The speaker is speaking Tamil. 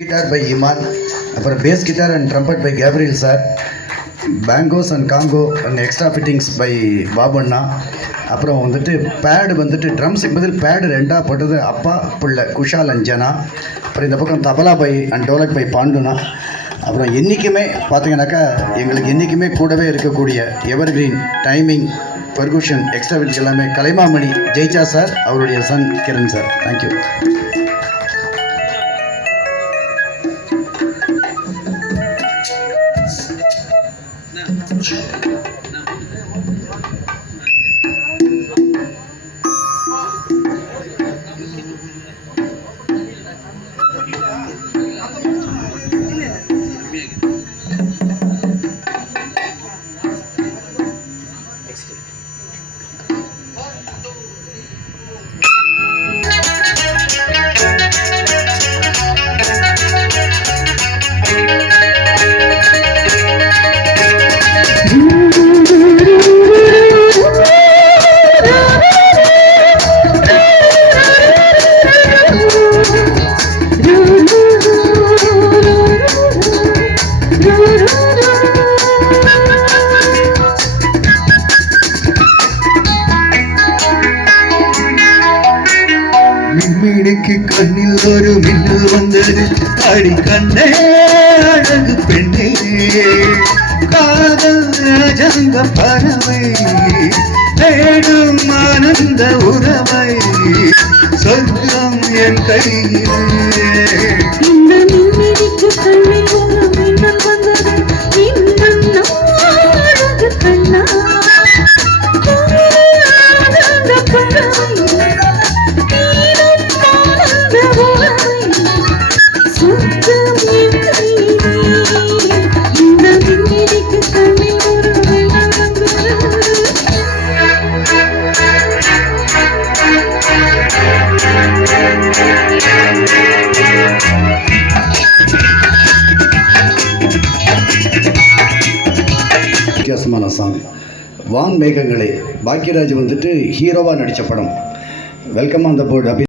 Guitar by Iman, bass guitar and trumpet by Gabriel sir, bangos and congo and extra fittings by Babanna. அப்புறம் வந்துட்டு பேடு வந்துட்டு ட்ரம்ஸுக்கு பதில் பேடு ரெண்டாக போட்டது அப்பா பிள்ளை குஷால் அண்ட் ஜனா. அப்புறம் இந்த பக்கம் tabla by and dholak by பாண்டுனா. அப்புறம் என்றைக்குமே பார்த்தீங்கன்னாக்கா எங்களுக்கு என்றைக்குமே கூடவே இருக்கக்கூடிய evergreen timing percussion extra fittings எல்லாமே கலைமாமணி ஜெய்சா சார், அவருடைய சன் கிரண் சார். தேங்க்யூ. மின்மினிக்கு கண்ணில் ஒரு மின்னல் வந்தது, அடி கண்ணே அழகு பெண்ணே, காதல் ராஜாங்க பறவை தேடும் ஆனந்த உறவை, சொர்க்கம் என் கையிலே. இந்த மின்மினிக்கு கண்ணில் ஒரு மின்னல் வந்தது, இன்னும் அழகு கண்ணா, ஆனந்த பறவை வித்தியாசமான சாங். வான் மேகங்களே பாக்யராஜ் வந்துட்டு ஹீரோவாக நடித்த படம். Welcome on the board.